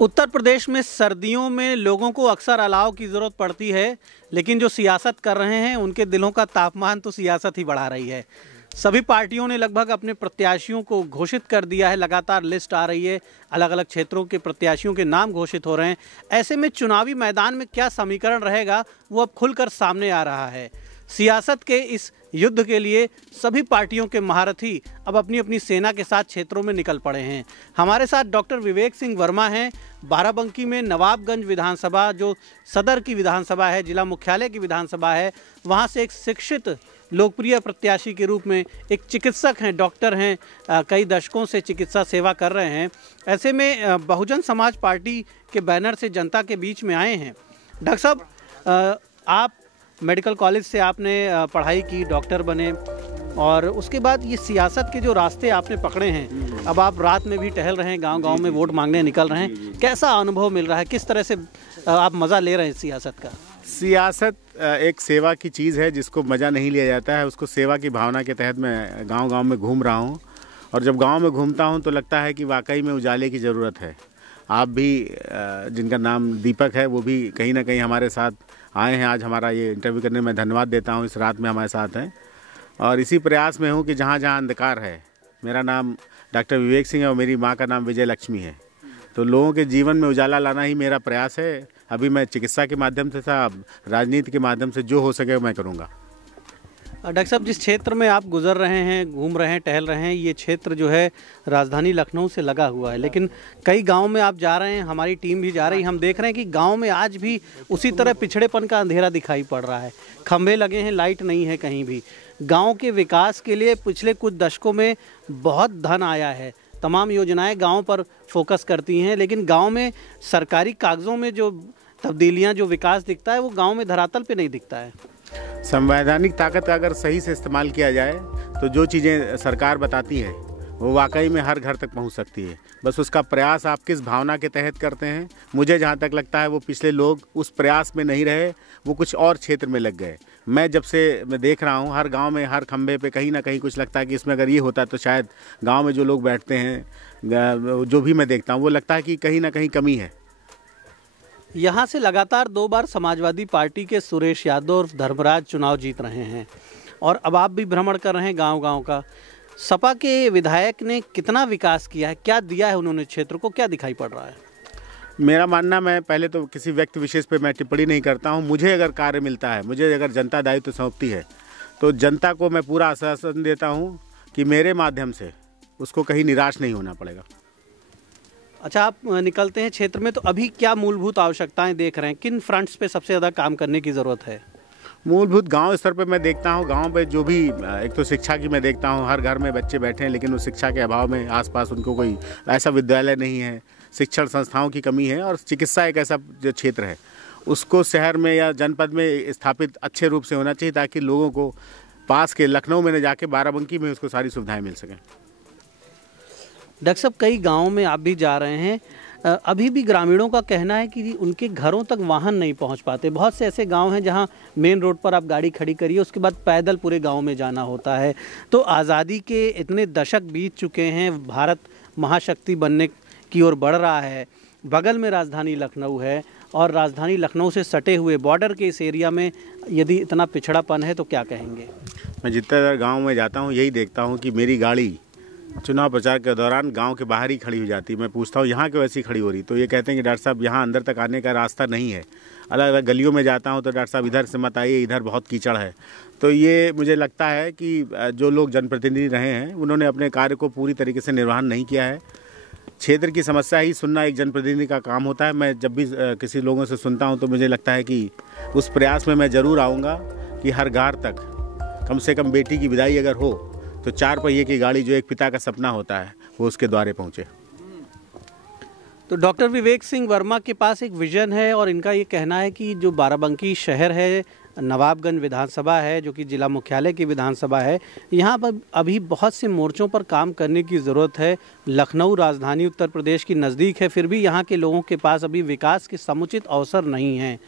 उत्तर प्रदेश में सर्दियों में लोगों को अक्सर अलाव की ज़रूरत पड़ती है, लेकिन जो सियासत कर रहे हैं उनके दिलों का तापमान तो सियासत ही बढ़ा रही है। सभी पार्टियों ने लगभग अपने प्रत्याशियों को घोषित कर दिया है, लगातार लिस्ट आ रही है, अलग अलग क्षेत्रों के प्रत्याशियों के नाम घोषित हो रहे हैं। ऐसे में चुनावी मैदान में क्या समीकरण रहेगा वो अब खुलकर सामने आ रहा है। सियासत के इस युद्ध के लिए सभी पार्टियों के महारथी अब अपनी अपनी सेना के साथ क्षेत्रों में निकल पड़े हैं। हमारे साथ डॉक्टर विवेक सिंह वर्मा हैं। बाराबंकी में नवाबगंज विधानसभा, जो सदर की विधानसभा है, जिला मुख्यालय की विधानसभा है, वहां से एक शिक्षित लोकप्रिय प्रत्याशी के रूप में एक चिकित्सक हैं, डॉक्टर हैं, कई दशकों से चिकित्सा सेवा कर रहे हैं। ऐसे में बहुजन समाज पार्टी के बैनर से जनता के बीच में आए हैं। डॉक्टर साहब, आप मेडिकल कॉलेज से आपने पढ़ाई की, डॉक्टर बने, और उसके बाद ये सियासत के जो रास्ते आपने पकड़े हैं, अब आप रात में भी टहल रहे हैं, गांव-गांव में वोट मांगने निकल रहे हैं। कैसा अनुभव मिल रहा है, किस तरह से आप मज़ा ले रहे हैं सियासत का? सियासत एक सेवा की चीज़ है, जिसको मज़ा नहीं लिया जाता है, उसको सेवा की भावना के तहत मैं गांव-गांव में घूम रहा हूं। और जब गांव में घूमता हूं तो लगता है कि वाकई में उजाले की ज़रूरत है। आप भी, जिनका नाम दीपक है, वो भी कहीं ना कहीं हमारे साथ आए हैं। आज हमारा ये इंटरव्यू करने में धन्यवाद देता हूँ, इस रात में हमारे साथ हैं। और इसी प्रयास में हूँ कि जहाँ जहाँ अंधकार है, मेरा नाम डॉक्टर विवेक सिंह है और मेरी माँ का नाम विजय लक्ष्मी है, तो लोगों के जीवन में उजाला लाना ही मेरा प्रयास है। अभी मैं चिकित्सा के माध्यम से था, अब राजनीति के माध्यम से जो हो सके मैं करूँगा। डॉक्टर साहब, जिस क्षेत्र में आप गुजर रहे हैं, घूम रहे हैं, टहल रहे हैं, ये क्षेत्र जो है राजधानी लखनऊ से लगा हुआ है, लेकिन कई गांव में आप जा रहे हैं, हमारी टीम भी जा रही है। हम देख रहे हैं कि गांव में आज भी उसी तरह पिछड़ेपन का अंधेरा दिखाई पड़ रहा है। खंभे लगे हैं, लाइट नहीं है कहीं भी। गाँव के विकास के लिए पिछले कुछ दशकों में बहुत धन आया है, तमाम योजनाएँ गाँव पर फोकस करती हैं, लेकिन गाँव में सरकारी कागज़ों में जो तब्दीलियाँ, जो विकास दिखता है, वो गाँव में धरातल पर नहीं दिखता है। संवैधानिक ताकत का अगर सही से इस्तेमाल किया जाए तो जो चीज़ें सरकार बताती है वो वाकई में हर घर तक पहुंच सकती है। बस उसका प्रयास आप किस भावना के तहत करते हैं। मुझे जहां तक लगता है वो पिछले लोग उस प्रयास में नहीं रहे, वो कुछ और क्षेत्र में लग गए। मैं जब से मैं देख रहा हूं, हर गांव में, हर खंभे पे कहीं ना कहीं कुछ लगता है कि इसमें अगर ये होता तो शायद गाँव में जो लोग बैठते हैं, जो भी मैं देखता हूँ, वो लगता है कि कहीं ना कहीं कमी है। यहाँ से लगातार 2 बार समाजवादी पार्टी के सुरेश यादव और धर्मराज चुनाव जीत रहे हैं, और अब आप भी भ्रमण कर रहे हैं गांव-गांव का। सपा के विधायक ने कितना विकास किया है, क्या दिया है उन्होंने क्षेत्र को, क्या दिखाई पड़ रहा है? मेरा मानना, मैं पहले तो किसी व्यक्ति विशेष पे मैं टिप्पणी नहीं करता हूँ। मुझे अगर कार्य मिलता है, मुझे अगर जनता दायित्व सौंपती है, तो जनता को मैं पूरा आश्वासन देता हूँ कि मेरे माध्यम से उसको कहीं निराश नहीं होना पड़ेगा। अच्छा, आप निकलते हैं क्षेत्र में, तो अभी क्या मूलभूत आवश्यकताएं देख रहे हैं, किन फ्रंट्स पे सबसे ज़्यादा काम करने की ज़रूरत है? मूलभूत गांव स्तर पे मैं देखता हूं, गांव पे जो भी, एक तो शिक्षा की मैं देखता हूं, हर घर में बच्चे बैठे हैं, लेकिन उस शिक्षा के अभाव में आसपास उनको कोई ऐसा विद्यालय नहीं है, शिक्षण संस्थाओं की कमी है। और चिकित्सा एक ऐसा जो क्षेत्र है, उसको शहर में या जनपद में स्थापित अच्छे रूप से होना चाहिए, ताकि लोगों को पास के लखनऊ में न जाके बाराबंकी में उसको सारी सुविधाएँ मिल सकें। डॉक्टर साहब, कई गाँव में आप भी जा रहे हैं, अभी भी ग्रामीणों का कहना है कि उनके घरों तक वाहन नहीं पहुंच पाते। बहुत से ऐसे गांव हैं जहां मेन रोड पर आप गाड़ी खड़ी करिए, उसके बाद पैदल पूरे गांव में जाना होता है। तो आज़ादी के इतने दशक बीत चुके हैं, भारत महाशक्ति बनने की ओर बढ़ रहा है, बगल में राजधानी लखनऊ है, और राजधानी लखनऊ से सटे हुए बॉर्डर के इस एरिया में यदि इतना पिछड़ापन है तो क्या कहेंगे? मैं जितना गाँव में जाता हूँ यही देखता हूँ कि मेरी गाड़ी चुनाव प्रचार के दौरान गांव के बाहर ही खड़ी हो जाती है। मैं पूछता हूँ यहाँ क्यों ऐसी खड़ी हो रही, तो ये कहते हैं कि डॉक्टर साहब यहाँ अंदर तक आने का रास्ता नहीं है। अलग अलग गलियों में जाता हूँ तो डॉक्टर साहब इधर से मत आइए, इधर बहुत कीचड़ है। तो ये मुझे लगता है कि जो लोग जनप्रतिनिधि रहे हैं उन्होंने अपने कार्य को पूरी तरीके से निर्वहन नहीं किया है। क्षेत्र की समस्या ही सुनना एक जनप्रतिनिधि का काम होता है। मैं जब भी किसी लोगों से सुनता हूँ तो मुझे लगता है कि उस प्रयास में मैं ज़रूर आऊँगा कि हर घर तक कम से कम बेटी की विदाई अगर हो तो 4 पहिए की गाड़ी, जो एक पिता का सपना होता है, वो उसके द्वारे पहुंचे। तो डॉक्टर विवेक सिंह वर्मा के पास एक विजन है, और इनका ये कहना है कि जो बाराबंकी शहर है, नवाबगंज विधानसभा है, जो कि जिला मुख्यालय की विधानसभा है, यहाँ पर अभी बहुत से मोर्चों पर काम करने की ज़रूरत है। लखनऊ राजधानी उत्तर प्रदेश की नज़दीक है, फिर भी यहाँ के लोगों के पास अभी विकास के समुचित अवसर नहीं हैं।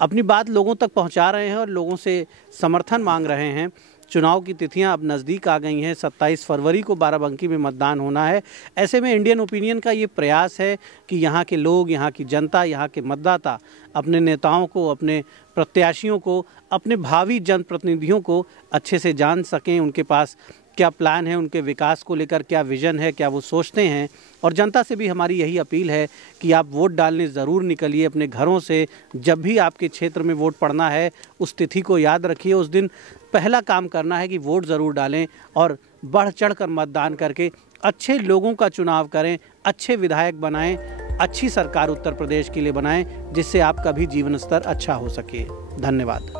अपनी बात लोगों तक पहुँचा रहे हैं और लोगों से समर्थन मांग रहे हैं। चुनाव की तिथियां अब नज़दीक आ गई हैं। 27 फरवरी को बाराबंकी में मतदान होना है। ऐसे में इंडियन ओपिनियन का ये प्रयास है कि यहाँ के लोग, यहाँ की जनता, यहाँ के मतदाता अपने नेताओं को, अपने प्रत्याशियों को, अपने भावी जनप्रतिनिधियों को अच्छे से जान सकें, उनके पास क्या प्लान है, उनके विकास को लेकर क्या विज़न है, क्या वो सोचते हैं। और जनता से भी हमारी यही अपील है कि आप वोट डालने ज़रूर निकलिए अपने घरों से। जब भी आपके क्षेत्र में वोट पड़ना है, उस तिथि को याद रखिए। उस दिन पहला काम करना है कि वोट ज़रूर डालें और बढ़ चढ़ कर मतदान करके अच्छे लोगों का चुनाव करें, अच्छे विधायक बनाएं, अच्छी सरकार उत्तर प्रदेश के लिए बनाएं, जिससे आपका भी जीवन स्तर अच्छा हो सके। धन्यवाद।